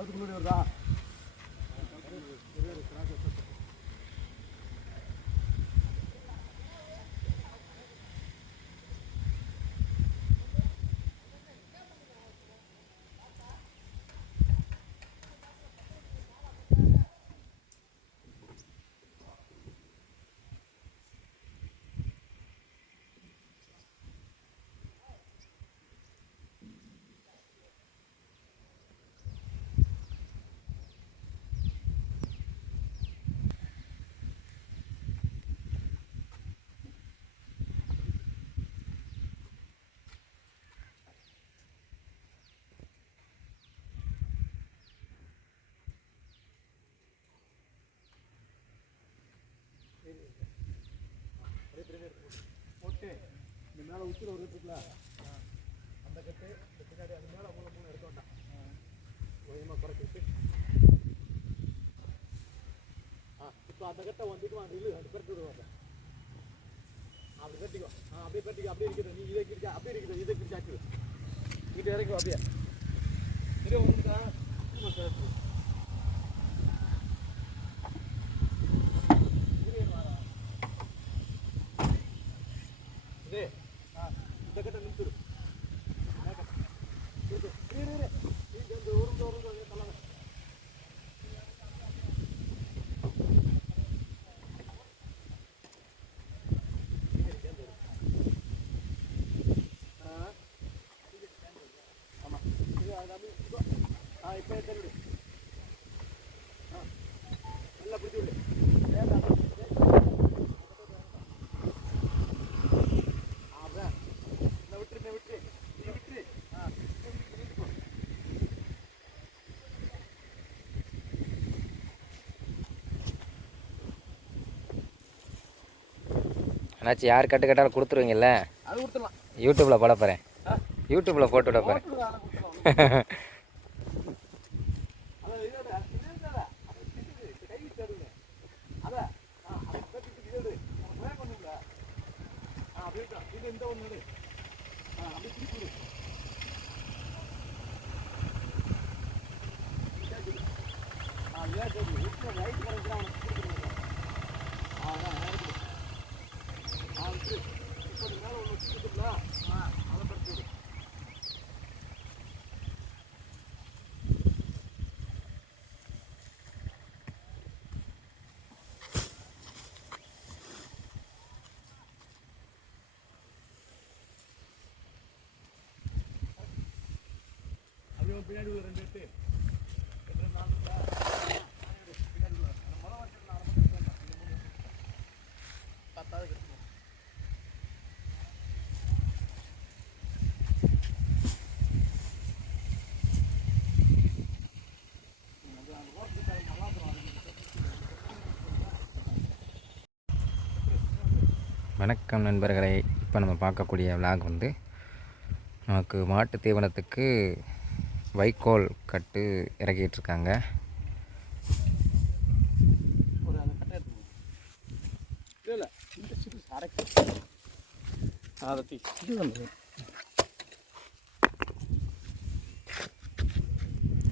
வருதா? போட்டு இந்த மேலே உச்சியில் ஒரு இருக்குல்ல, அந்த கட்டு பின்னாடி அது மேலே மூணு எடுக்க வேண்டாம். கொஞ்சமாக குறைச்சிட்டு இப்போ அந்த கட்டை வந்துட்டு இல்லை அந்த பெருட்டு விடுவாங்க. அப்படி கட்டிக்கோ. அப்படியே கட்டிக்கோ. அப்படியே இருக்குது. நீ இதை கிடிச்சா அப்படியே இருக்குது. இதை கிடிச்சாச்சு இதை இறக்கும். அப்படியே சரி ஒன்றுக்கா இது இந்த கட்டை நிறுத்துடு. இப்போ தள்ளிவிடு. நல்லா பிடிச்சி விடு. அதான் விட்டுரு விட்டுரு நீ விட்டுரு. அண்ணாச்சி யார் கட்டு கட்டாலும் கொடுத்துருவீங்கல்ல? அது கொடுத்துடலாம். யூடியூப்பில் போட போகிறேன். யூடியூப்பில் போட்டு விட போகிறேன். இந்த ஒன்று அப்படி திருப்பி ரைட் கரெக்டாக இப்போ மேலே ஒன்று வச்சுக்கிட்டுங்களா? அதை படுத்து விடு. பின்னாடி ஒரு 2 எட்டு வணக்கம் நண்பர்களே. இப்போ நம்ம பார்க்கக்கூடிய விளாக் வந்து நமக்கு மாட்டு தீவனத்துக்கு வைக்கோல் கட்டு இறக்கிட்டுருக்காங்க.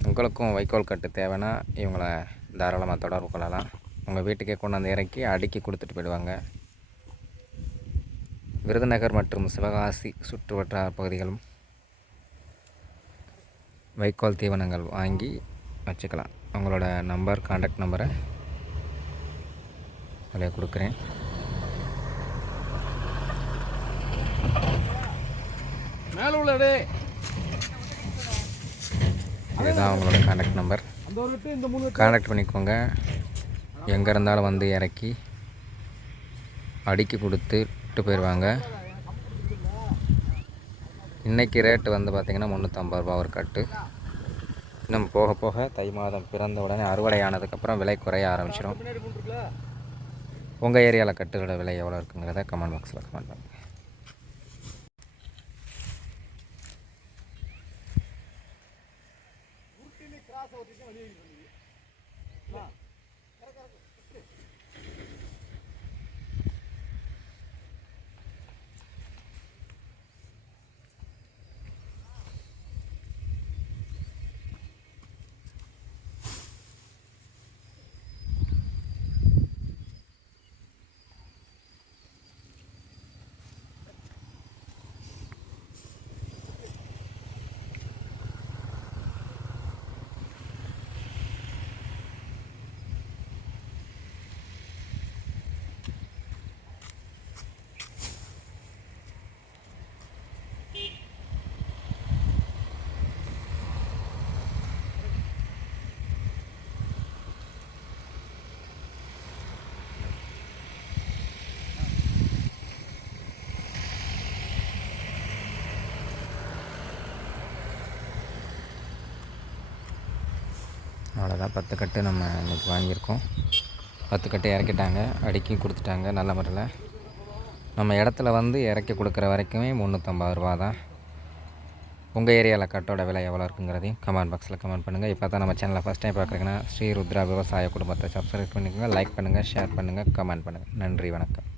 உங்களுக்கும் வைக்கோல் கட்டு தேவைன்னா இவங்களை தாராளமாக தொடர்பு கொள்ளலாம். உங்கள் வீட்டுக்கே கொண்டாந்து இறக்கி அடுக்கி கொடுத்துட்டு போயிடுவாங்க. விருதுநகர் மற்றும் சிவகாசி சுற்றுவட்டார பகுதிகளும் வைக்கோல் தீவனங்கள் வாங்கி வச்சுக்கலாம். அவங்களோட நம்பர், கான்டாக்ட் நம்பரை அதில் கொடுக்குறேன். இதுதான் அவங்களோட கான்டாக்ட் நம்பர். கான்டாக்ட் பண்ணிக்கோங்க. எங்கே இருந்தாலும் வந்து இறக்கி அடுக்கி கொடுத்துட்டு போயிடுவாங்க. இன்றைக்கி ரேட்டு வந்து பார்த்திங்கன்னா 350 ரூபா ஒரு கட்டு. இன்னும் போக போக தை மாதம் பிறந்த உடனே அறுவடை ஆனதுக்கப்புறம் விலை குறைய ஆரம்பிச்சிடும். உங்கள் ஏரியாவில் கட்டுகளோட விலை எவ்வளோ இருக்குங்கிறத கமெண்ட் பாக்ஸில் கமெண்ட் பண்ணுங்கள். அவ்வளோதான் 10 கட்டு நம்ம இன்றைக்கி வாங்கியிருக்கோம். 10 கட்டு இறக்கிட்டாங்க, அடுக்கி கொடுத்துட்டாங்க நல்ல முறையில். நம்ம இடத்துல வந்து இறக்கி கொடுக்குற வரைக்குமே 350 ரூபா தான். உங்கள் ஏரியாவில் கட்டோட விலை எவ்வளோ இருக்குங்கிறதையும் கமெண்ட் பாக்ஸில் கமெண்ட் பண்ணுங்கள். இப்போ தான் நம்ம சேனலை ஃபஸ்ட் டைம் பார்க்குறீங்கன்னா ஸ்ரீ ருத்ரா விவசாய குடும்பத்தை சப்ஸ்கிரைப் பண்ணிக்கோங்க. லைக் பண்ணுங்கள், ஷேர் பண்ணுங்கள், கமெண்ட் பண்ணுங்கள். நன்றி, வணக்கம்.